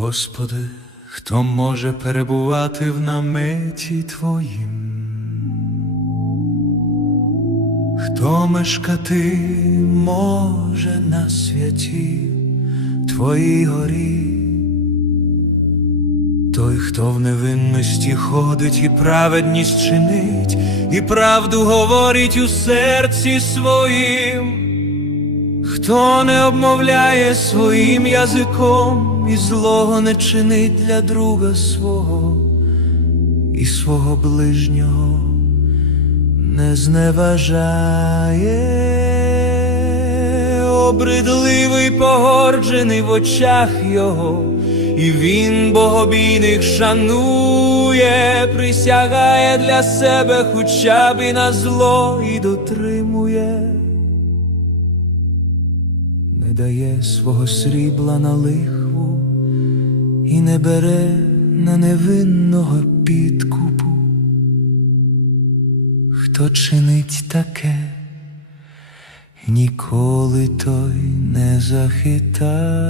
Господи, хто може перебувати в наметі Твоїм? Хто мешкати може на святі Твоїй горі? Той, хто в невинності ходить і праведність чинить, і правду говорить у серці своїм, хто не обмовляє своїм язиком і злого не чинить для друга свого і свого ближнього не зневажає, обридливий погорджений в очах його, і він богобійних шанує, присягає для себе хоча б і на зло і дотримує, не дає свого срібла на лихву і не бере на невинного підкупу. Хто чинить таке, ніколи той не захитається.